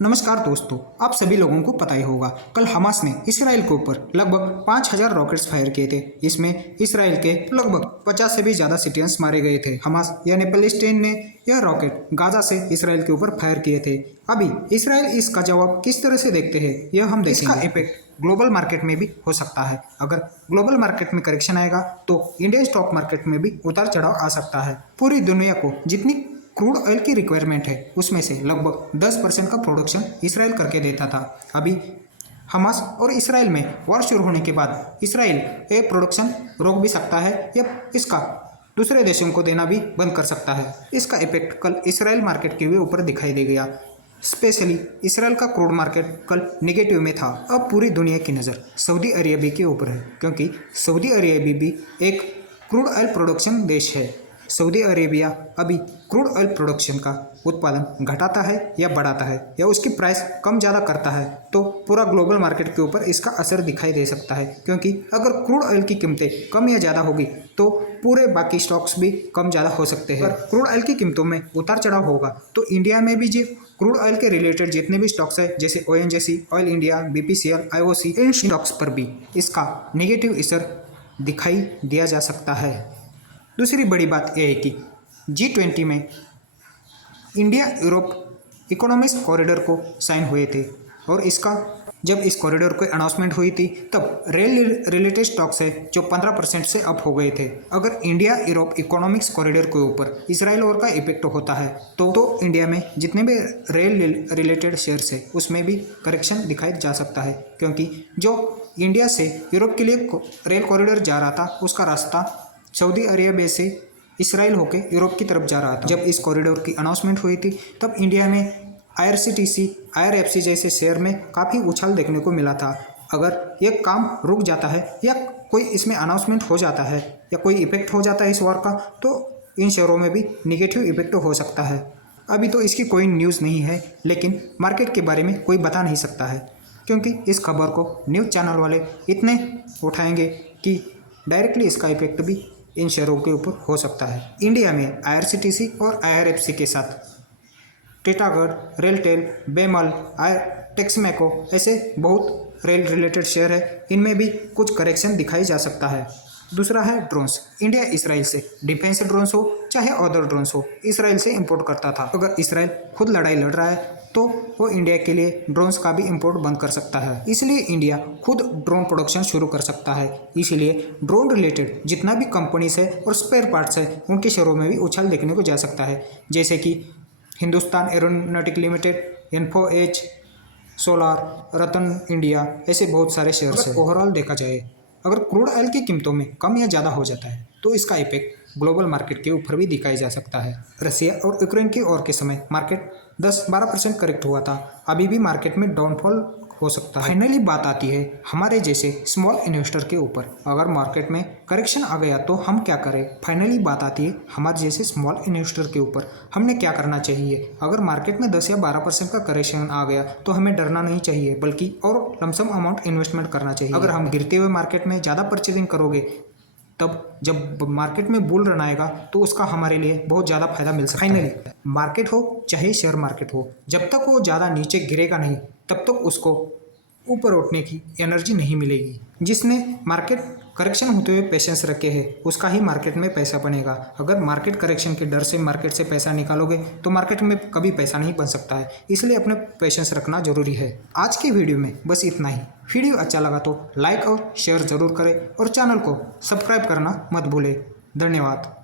नमस्कार दोस्तों, आप सभी लोगों को पता ही होगा कल हमास ने इसराइल के ऊपर लगभग 5000 रॉकेट्स फायर किए थे। इसमें इसराइल के लगभग 50 से भी ज़्यादा सिटिजन्स मारे गए थे। हमास यानी पैलेस्टाइन ने यह रॉकेट गाजा से इसराइल के ऊपर फायर किए थे। अभी इसराइल इसका जवाब किस तरह से देखते हैं यह हम देखेंगे। इसका इफेक्ट ग्लोबल मार्केट में भी हो सकता है। अगर ग्लोबल मार्केट में करेक्शन आएगा तो इंडियन स्टॉक मार्केट में भी उतार चढ़ाव आ सकता है। पूरी दुनिया को जितनी क्रूड ऑयल की रिक्वायरमेंट है उसमें से लगभग 10% का प्रोडक्शन इसराइल करके देता था। अभी हमास और इसराइल में वॉर शुरू होने के बाद इसराइल ये प्रोडक्शन रोक भी सकता है या इसका दूसरे देशों को देना भी बंद कर सकता है। इसका इफेक्ट कल इसराइल मार्केट के ऊपर दिखाई दे गया। स्पेशली इसराइल का क्रूड मार्केट कल नेगेटिव में था। अब पूरी दुनिया की नज़र सऊदी अरेबिया के ऊपर है, क्योंकि सऊदी अरेबिया भी एक क्रूड ऑयल प्रोडक्शन देश है। सऊदी अरेबिया अभी क्रूड ऑयल प्रोडक्शन का उत्पादन घटाता है या बढ़ाता है या उसकी प्राइस कम ज़्यादा करता है तो पूरा ग्लोबल मार्केट के ऊपर इसका असर दिखाई दे सकता है। क्योंकि अगर क्रूड ऑयल की कीमतें कम या ज़्यादा होगी तो पूरे बाकी स्टॉक्स भी कम ज़्यादा हो सकते हैं। अगर क्रूड ऑयल की कीमतों में उतार चढ़ाव होगा तो इंडिया में भी जो क्रूड ऑयल के रिलेटेड जितने भी स्टॉक्स है जैसे ONGC, oil India, BPCL, IOC, इन स्टॉक्स पर भी इसका नेगेटिव असर दिखाई दिया जा सकता है। दूसरी बड़ी बात यह है कि G20 में इंडिया यूरोप इकोनॉमिक कॉरिडोर को साइन हुए थे और इसका जब इस कॉरिडोर की अनाउंसमेंट हुई थी तब रेल रिलेटेड स्टॉक्स है जो 15% से अप हो गए थे। अगर इंडिया यूरोप इकोनॉमिक्स कॉरिडोर के ऊपर इसराइल और का इफेक्ट होता है तो इंडिया में जितने भी रेल रिलेटेड शेयर्स है उसमें भी करेक्शन दिखाई जा सकता है। क्योंकि जो इंडिया से यूरोप के लिए रेल कॉरिडोर जा रहा था उसका रास्ता सऊदी अरेबिया से इसराइल होकर यूरोप की तरफ जा रहा था। जब इस कॉरिडोर की अनाउंसमेंट हुई थी तब इंडिया में IRCTC, IRFC जैसे शेयर में काफ़ी उछाल देखने को मिला था। अगर ये काम रुक जाता है या कोई इसमें अनाउंसमेंट हो जाता है या कोई इफेक्ट हो जाता है इस वॉर का तो इन शेयरों में भी निगेटिव इफेक्ट हो सकता है। अभी तो इसकी कोई न्यूज़ नहीं है, लेकिन मार्केट के बारे में कोई बता नहीं सकता है क्योंकि इस खबर को न्यूज़ चैनल वाले इतने उठाएंगे कि डायरेक्टली इसका इफेक्ट भी इन शेयरों के ऊपर हो सकता है। इंडिया में IRCTC और IRFC के साथ टिटागढ़, रेलटेल, बेमल, टेक्समेको ऐसे बहुत रेल रिलेटेड शेयर है, इनमें भी कुछ करेक्शन दिखाई जा सकता है। दूसरा है ड्रोन्स। इंडिया इसराइल से डिफेंस ड्रोन्स हो चाहे अदर ड्रोन्स हो इसराइल से इंपोर्ट करता था। अगर इसराइल खुद लड़ाई लड़ रहा है तो वो इंडिया के लिए ड्रोन्स का भी इंपोर्ट बंद कर सकता है। इसलिए इंडिया खुद ड्रोन प्रोडक्शन शुरू कर सकता है। इसलिए ड्रोन रिलेटेड जितना भी कंपनीज है और स्पेयर पार्ट्स है उनके शेयरों में भी उछाल देखने को जा सकता है, जैसे कि Hindustan aeronautic limited, info edge, solar, Ratan India, ऐसे बहुत सारे शेयर्स हैं। ओवरऑल देखा जाए अगर क्रूड ऑयल की कीमतों में कम या ज़्यादा हो जाता है तो इसका इफेक्ट ग्लोबल मार्केट के ऊपर भी दिखाई जा सकता है। रसिया और यूक्रेन की वॉर के समय मार्केट 10-12% करेक्ट हुआ था। अभी भी मार्केट में डाउनफॉल हो सकता है। फाइनली बात आती है हमारे जैसे स्मॉल इन्वेस्टर के ऊपर। अगर मार्केट में करेक्शन आ गया तो हम क्या करें? फाइनली बात आती है हमारे जैसे स्मॉल इन्वेस्टर के ऊपर, हमने क्या करना चाहिए? अगर मार्केट में 10 या 12% का करेक्शन आ गया तो हमें डरना नहीं चाहिए, बल्कि और लमसम अमाउंट इन्वेस्टमेंट करना चाहिए। अगर हम गिरते हुए मार्केट में ज़्यादा परचेजिंग करोगे तब जब मार्केट में बुल रन आएगा तो उसका हमारे लिए बहुत ज़्यादा फायदा मिल सकता है। फाइनली मार्केट हो चाहे शेयर मार्केट हो, जब तक वो ज़्यादा नीचे गिरेगा नहीं तब तक उसको ऊपर उठने की एनर्जी नहीं मिलेगी। जिसने मार्केट करेक्शन होते हुए पेशेंस रखे हैं उसका ही मार्केट में पैसा बनेगा। अगर मार्केट करेक्शन के डर से मार्केट से पैसा निकालोगे तो मार्केट में कभी पैसा नहीं बन सकता है। इसलिए अपने पेशेंस रखना जरूरी है। आज की वीडियो में बस इतना ही। वीडियो अच्छा लगा तो लाइक और शेयर जरूर करें और चैनल को सब्सक्राइब करना मत भूलें। धन्यवाद।